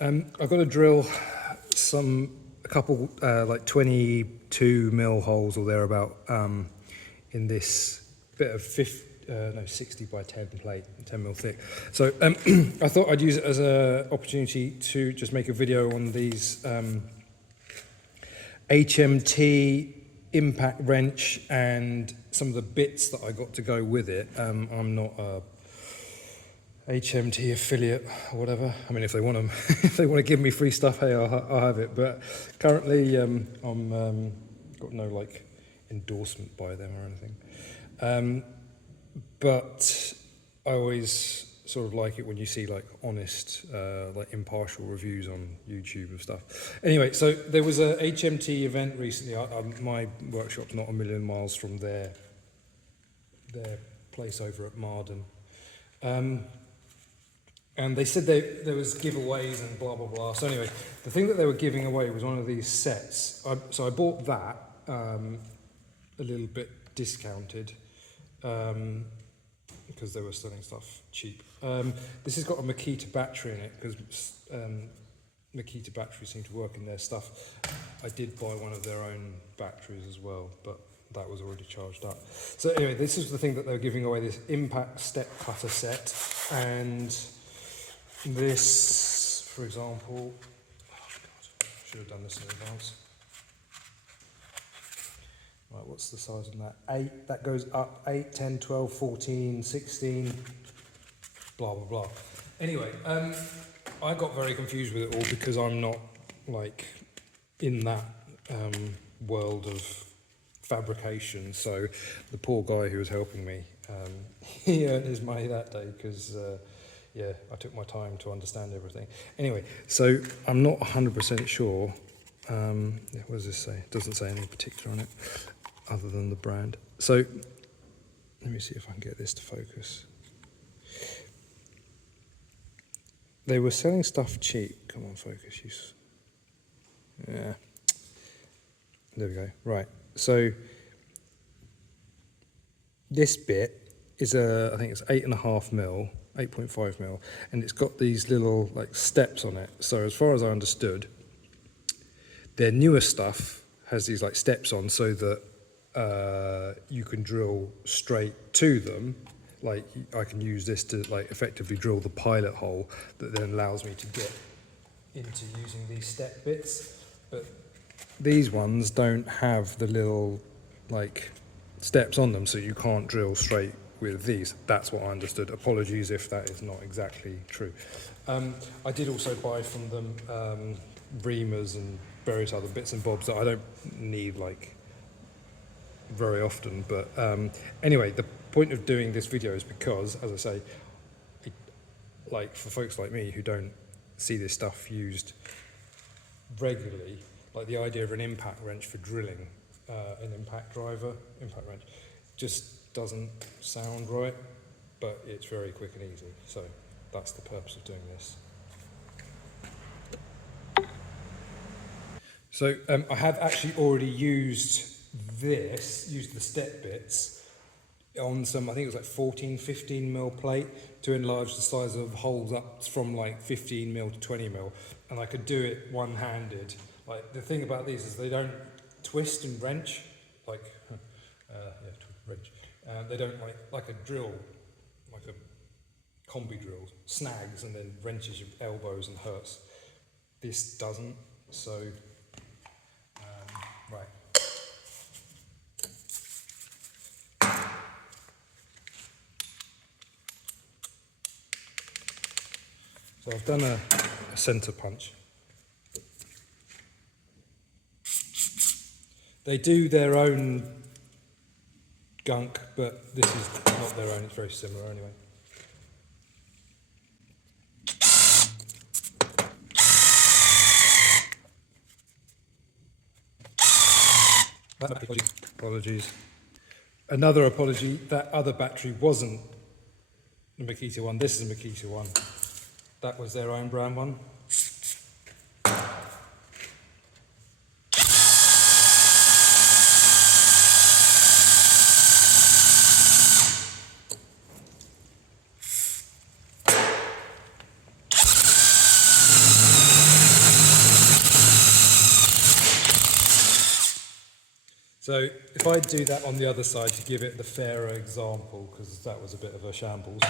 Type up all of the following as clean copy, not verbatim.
I've got to drill a couple like 22 mil holes or thereabout in this bit of 60 by 10 plate, 10 mil thick. So I thought I'd use it as an opportunity to just make a video on these HMT impact wrench and some of the bits that I got to go with it. I'm not a HMT affiliate or whatever. I mean, if they want them, if they want to give me free stuff, hey, I'll have it. But currently, I'm got no like endorsement by them or anything. But I always sort of like it when you see like honest, like impartial reviews on YouTube and stuff. Anyway, so there was a HMT event recently. My workshop's not a million miles from their place over at Marden. And they said there was giveaways and blah, blah, blah. So anyway, the thing that they were giving away was one of these sets. So I bought that a little bit discounted because they were selling stuff cheap. This has got a Makita battery in it because Makita batteries seem to work in their stuff. I did buy one of their own batteries as well, but that was already charged up. So anyway, this is the thing that they were giving away, this impact step cutter set. And this, for example, oh God, I should have done this in advance. Right, what's the size of that? 8, that goes up 8, 10, 12, 14, 16, blah, blah, blah. Anyway, I got very confused with it all because I'm not like in that world of fabrication. So the poor guy who was helping me, he earned his money that day because yeah, I took my time to understand everything. Anyway, so I'm not 100% sure. What does this say? It doesn't say anything particular on it other than the brand. So let me see if I can get this to focus. They were selling stuff cheap. Come on, focus. Yeah. There we go. Right. So this bit is I think it's 8.5 mil, 8.5 mil, and it's got these little like steps on it. So as far as I understood, their newer stuff has these like steps on so that you can drill straight to them. Like I can use this to like effectively drill the pilot hole that then allows me to get into using these step bits. But these ones don't have the little like steps on them, so you can't drill straight with these. That's what I understood. Apologies if that is not exactly true. I did also buy from them reamers and various other bits and bobs that I don't need like very often, but anyway, the point of doing this video is because, as I say, like for folks like me who don't see this stuff used regularly, like the idea of an impact wrench for drilling an impact wrench just doesn't sound right, but it's very quick and easy, so that's the purpose of doing this. So I have actually already used the step bits on some, I think it was like 14, 15 mil plate to enlarge the size of holes up from like 15 mil to 20 mil. And I could do it one-handed. Like the thing about these is they don't twist and wrench, like, wrench. They don't like a drill, like a combi drill, snags and then wrenches your elbows and hurts. This doesn't, so, right. So I've done a centre punch. They do their own gunk, but this is not their own, it's very similar anyway. Apologies. Another apology, that other battery wasn't the Makita one, this is a Makita one. That was their own brand one. So if I do that on the other side to give it the fairer example, because that was a bit of a shambles.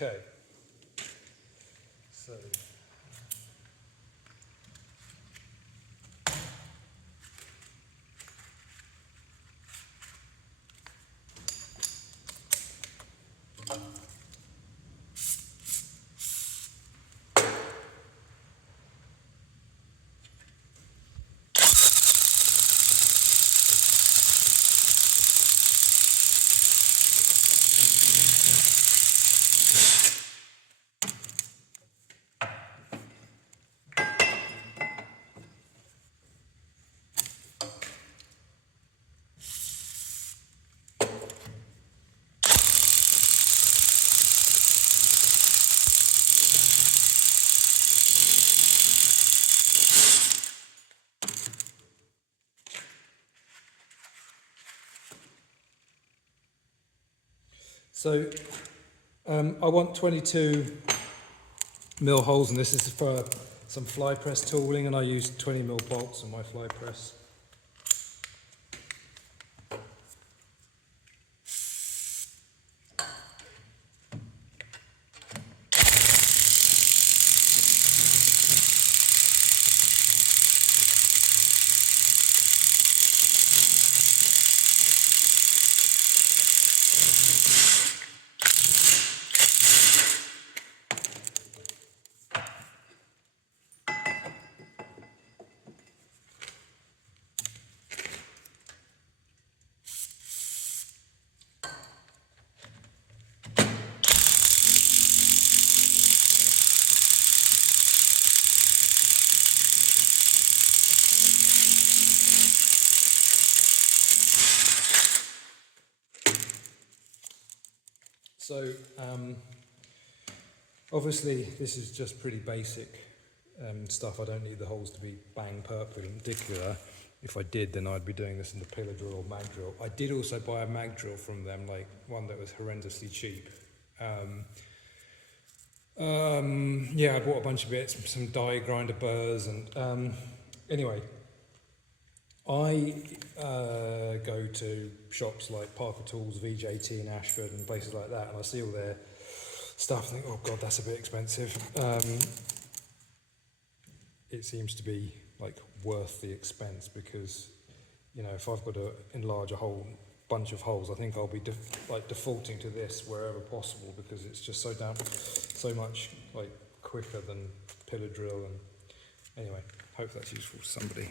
Okay. So. So I want 22 mil holes, and this is for some fly press tooling, and I use 20 mil bolts on my fly press. So obviously this is just pretty basic stuff. I don't need the holes to be bang purple in particular. If I did, then I'd be doing this in the pillar drill or mag drill. I did also buy a mag drill from them, like one that was horrendously cheap. Yeah, I bought a bunch of bits, some die grinder burrs, and anyway, I go to shops like Parker Tools, VJT in Ashford and places like that, and I see all their stuff and think, oh god, that's a bit expensive. It seems to be like worth the expense because, you know, if I've got to enlarge a whole bunch of holes, I think I'll be defaulting to this wherever possible because it's just so much like quicker than pillar drill. And anyway, hope that's useful to somebody.